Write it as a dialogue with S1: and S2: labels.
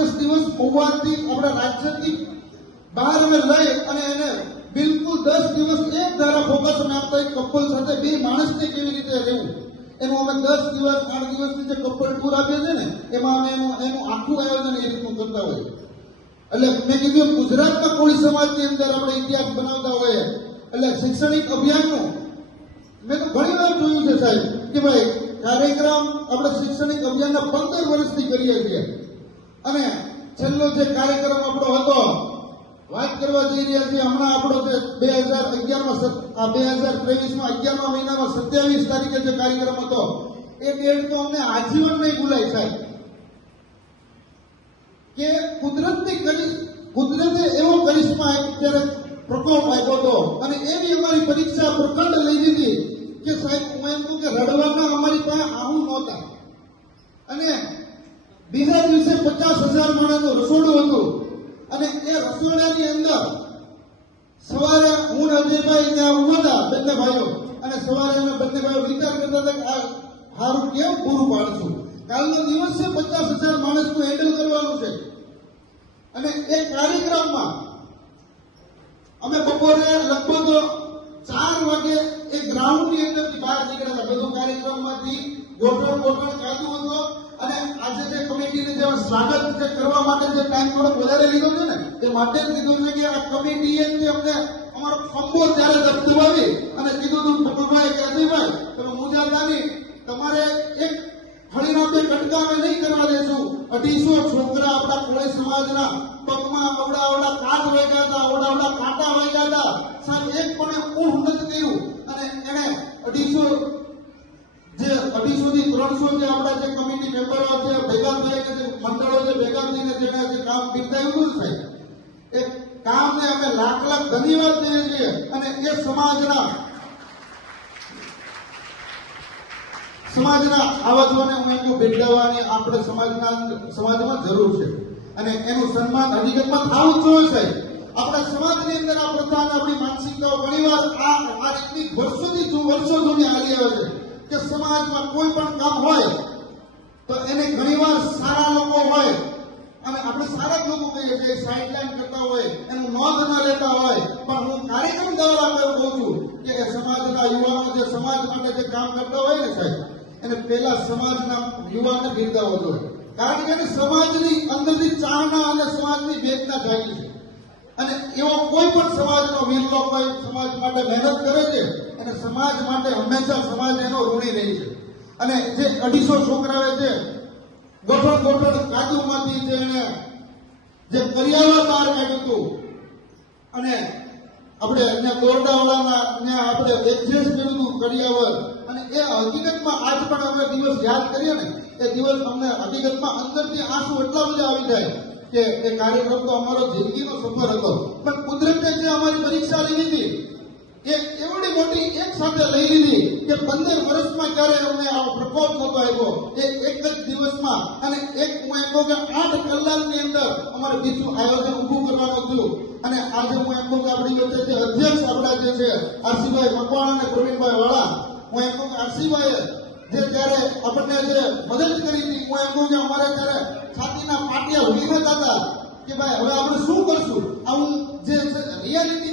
S1: દસ દિવસ મહુવાથી આપણા રાજ્યથી બહાર અમે લઈ અને એને બિલકુલ દસ દિવસ એક ધારા ફોકસ અમે આપતા એક કપલ સાથે બે માણસને કેવી રીતે રહેવું? એનું અમે દસ દિવસ, આઠ દિવસની જે કપલ ટૂર આપીએ છીએ ને, એમાં અમે એનું એનું આખું આયોજન એ રીતનું કરતા હોઈએ. એટલે મેં કીધું એમ ગુજરાતના કોળી સમાજની અંદર આપણે ઇતિહાસ બનાવતા હોઈએ. એટલે શૈક્ષણિક અભિયાનનું મેં તો ઘણી વાર જોયું છે સાહેબ, કે ભાઈ કાર્યક્રમ આપણે શૈક્ષણિક અભિયાનના પંદર વર્ષથી કરીએ છીએ. અને છેલ્લો જે કાર્યક્રમ આપણો હતો, વાત કરવા જઈ રહ્યા છીએ હમણાં આપણો જે બે હજાર અગિયારમાં બે હજાર ત્રેવીસમાં અગિયારમા મહિનામાં સત્યાવીસ તારીખે જે કાર્યક્રમ હતો, એ ડેટ તો અમને આજીવન નહીં ભૂલાય સાહેબ. કે કુદરતની કરી કુદરતે એવો કરિશ્મા ત્યારે પ્રકોપ આપ્યો હતો અને એવી અમારી પરીક્ષા પ્રખંડ લઈ લીધી કે સાહેબ હું એમ કે રડવાના અમારી પાસે આવું નહોતા. અને બીજા દિવસે પચાસ હજાર માણસનું રસોડું હતું. અને એ રસોડાની અંદર સવારે હું અજયભાઈ ત્યાં ઊભા હતા, બંને ભાઈઓ. અને સવારે અમે બંને ભાઈઓ વિચાર કરતા હતા કે આ સારું કેમ પૂરું પાડશું? કાલનો દિવસ છે, પચાસ હજાર માણસનું હેન્ડલ કરવાનું છે. અને એ કાર્યક્રમમાં અમે બપોરે લગભગ ગ્રાઉન્ડની અંદરથી બહાર નીકળ્યા હતા. બધો કાર્યક્રમમાંથી ગોઠવણ ગોઠવણ ચાલતું હતો. અને આજે જે કમિટીને જે સ્વાગત જે કરવા માટે જે ટાઈમ થોડો વધારે લીધો છે ને, તે માટે જ લીધો છે કે આ કમિટીએ જે અમને અમારો ખંભો ત્યારે દબદબાવી અને કીધું હતું ભગુભાઈ કે અજયભાઈ તમે મુજાતા તમારે એક ફળીના તે કટકા અમે નહીં કરવા દેશું. અઢીસો છોકરા આપણા કોળી સમાજના પગમાં અવડા અવડા કાચ વાગ્યા હતા અવડા અવડા કાંટા વાગ્યા હતા. સાહેબ, એક પણ ઊંઘ નથી કર્યું. અને એને અઢીસો જે અઢીસો થી ત્રણસો જે આપણા જે કમિટી મેમ્બરો છે, ભેગા થઈને જે મંડળો છે, ભેગા થઈને જેને જે કામ બિરદાવ્યું છે, એ કામને અમે લાખ લાખ ધન્યવાદ દઈએ છીએ અને એ સમાજના સમાજના આવાજોને હું એમ બિરદાવવાની આપણે સમાજના, સમાજમાં જરૂર છે. અને એનું સન્માન હકીકતમાં થવું જ જોઈએ સાહેબ આપણા સમાજની અંદર આ પ્રથા આપણી માનસિકતાઓ ઘણીવાર આ આ રીતની વર્ષોથી જૂ- વર્ષો જૂની હાલી આવે છે કે સમાજમાં કોઈ પણ કામ હોય તો એને ઘણીવાર સારા લોકો હોય અને આપણે સારા જ લોકો કહીએ છીએ સાઇડલાઇન કરતા હોય, એનું નોંધ ન લેતા હોય. પણ હું કાર્યક્રમ દ્વારા કહું છું કે સમાજના યુવાનો જે સમાજ માટે જે કામ કરતા હોય ને સાહેબ, એને પહેલા સમાજના યુવાનને બિરદાવવો જોઈએ. કારણ કે સમાજની અંદરથી ચાહના અને સમાજની વેદના જાગી છે. અને એવો કોઈ પણ સમાજનો વીર લોકો સમાજ માટે મહેનત કરે છે અને સમાજ માટે હંમેશા સમાજ એનો ઋણી રહે છે. અને જે અઢીસો છોકરાઓ છે, ગોઠણ ગોઠણ કાદુમાંથી જે એને જે પર્યાવરણ બહાર કાઢ્યું હતું. અને આપણે અહીંયા દોરડાવાળાના અહીંયા આપણે એડજસ્ટ કર્યું કરિયાવર અને એ હકીકતમાં આજ પણ અમે દિવસ યાદ કરીએ ને, એ દિવસ અમને હકીકતમાં અંદરથી આંસુ એટલા બધા આવી જાય કે એ કાર્યક્રમ તો અમારો જિંદગીનો સફર હતો. પણ કુદરતે જે અમારી પરીક્ષા લીધી હતી એ એવડી મોટી એક સાથે લઈ લીધી કે પંદર વર્ષમાં ક્યારે અમને આ પ્રકોપ થતો આવ્યો એ એક જ દિવસમાં અને એક હું એમ કહું કે આઠ કલાકની અંદર અમારે બીજું આયોજન ઊભું કરવાનું થયું. અને આજે હું એમ કહું કે આપણી વચ્ચે જે અધ્યક્ષ આપણા જે છે, આરસીભાઈ મકવાણા અને પ્રવીણભાઈ વાળા, હું એમ કહું કે આરસીભાઈએ જે ત્યારે આપણને જે મદદ કરી હતી, હું એમ કહું કે અમારે ત્યારે પાટિયા ઊભી હતા કે ભાઈ હવે આપણે શું કરશું? આવું જે રિયાલિટી